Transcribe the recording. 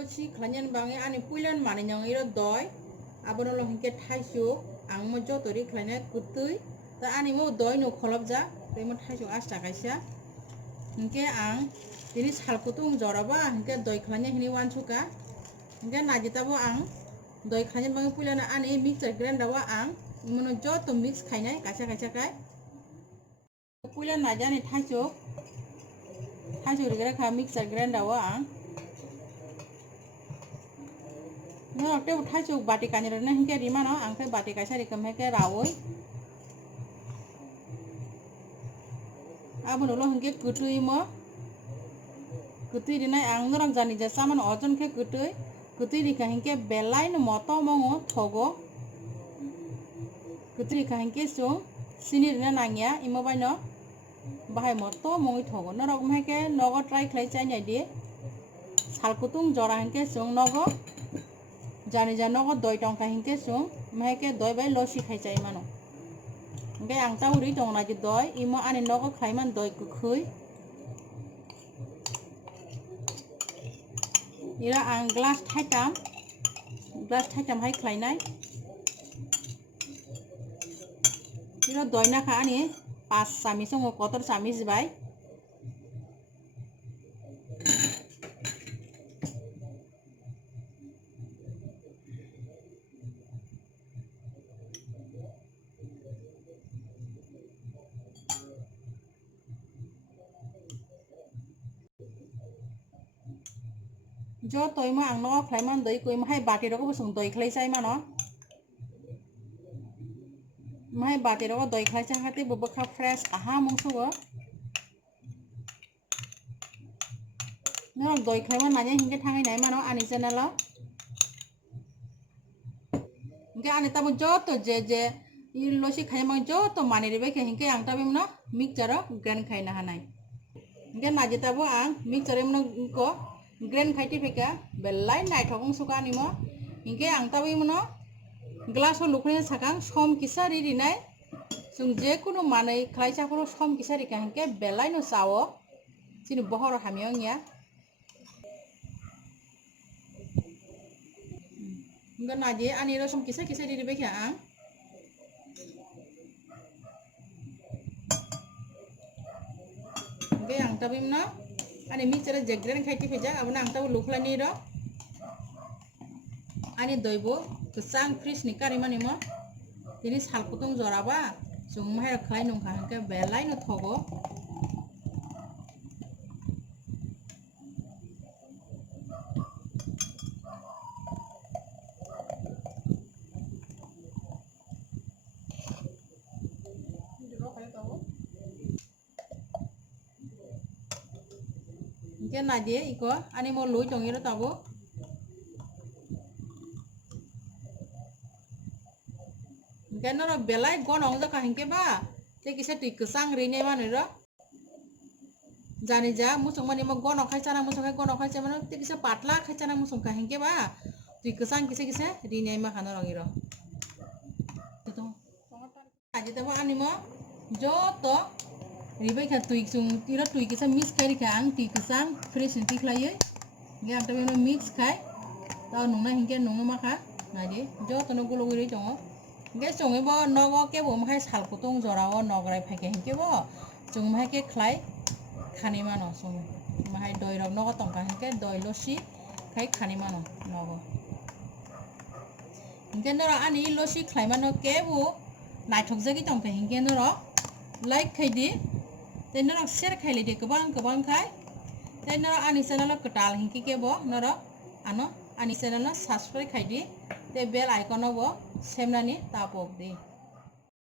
losi klanyan bangi ani puilan mani nyang iro doi abono lo hingke thaisu ang mo jotori klanya kutui ta ani mo doi no kholobja te mo thaisu asta kaisa hingke ang tini salkutung joraba hingke doi klanya hini wansuka hingke najitabo ang doi klanyan bangi puilana ani mixer grinder wa ang imono joto mix khainai kaisa kaisa kai puilan najani thaisu rigera kha mixer grinder wa ang no te thaisu bati kanira na hingke rima no ang khai bati kaisa rikam heke rawoi abono lo hingke kutui mo kutui dinai ang norang jani ja saman ojon ke kutui rika hingke belai no moto mongo thogo kutui rika hingke sung sini rina nangya imo bai no bahai moto mongi thogo norok hingke nogo try khlai chai nai di salkutung jora hingke sung nogo jani ja nogo doi tongka hingke sung maheke doi bai losi khai chai mano hingke ang ta uri tong na ji doi imo ani nogo khlaiman doi kukhui ira ang glass thaitam hai khlainai ira doi na kha ani 5 samis ngo kotor samis bai jo toimo ang no khlaiman doi koimo hai bati roko busung doi khlai chai mano mai bati roko doi khlai chai hati bobokha fresh aha mungsugo no doi khlaiman mane hingke thangai nai mano ani channel hingke ani tabo joto je losi khaimang joto mani ribe ke hingke ang tabe mno mixer grind khaina hanai hingke najitabo ang mixer mno ko grind khaiti peka belai naithokung suka nimo hingke ang tabe mno glass lukhrine sakang som kisari rinai sung je kuno manai khlai chapro som kisari ka hingke belai no chawo chini bohor hamiong ya hingke naji ani ro som kisari ribe ke ang hingke ang tabe mno ani mixer je grind khaiti peja abona ang tabe lukhlani ro ani doibo kesang fridge ni karimani mo tini salkutung joraba sung mahai khlai nungkha hingke belai no thogo hingke naji iko ani mo lui tongi ro tabo hingke noro belai gonong jaka hingke ba te kisa tui kesang rine mani ro jani ja musung mani mo gonong khai chana musung khai gonong khai chamano te kisa patla khai chana musung ka hingke ba tui kesang kisa rine ma khano rongi ro aji tabo ani mo joto ribai kha tui sung tira tui kisa mix khai kha ang tui kesang fresh ni khlaiye hingke ang tabe mix khai tao nungna hingke nungu ma kha naji joto no gulo guri tongo hingke songi bo nogo ke bo mahai salkutung jorao nograi phaike hingke bo sung mahai ke khlai khani mano sung mahai doi rok nogo tongka hingke doi losi khai khani mano nogo hingke noro ani losi khlai mano ke bo naithok jagi tongka hingke noro like khai di te noro share khaili di kabang khai te noro ani channel ketal hingke ke bo noro ano ani channel subscribe khai di te bell icon bo semnani tapok di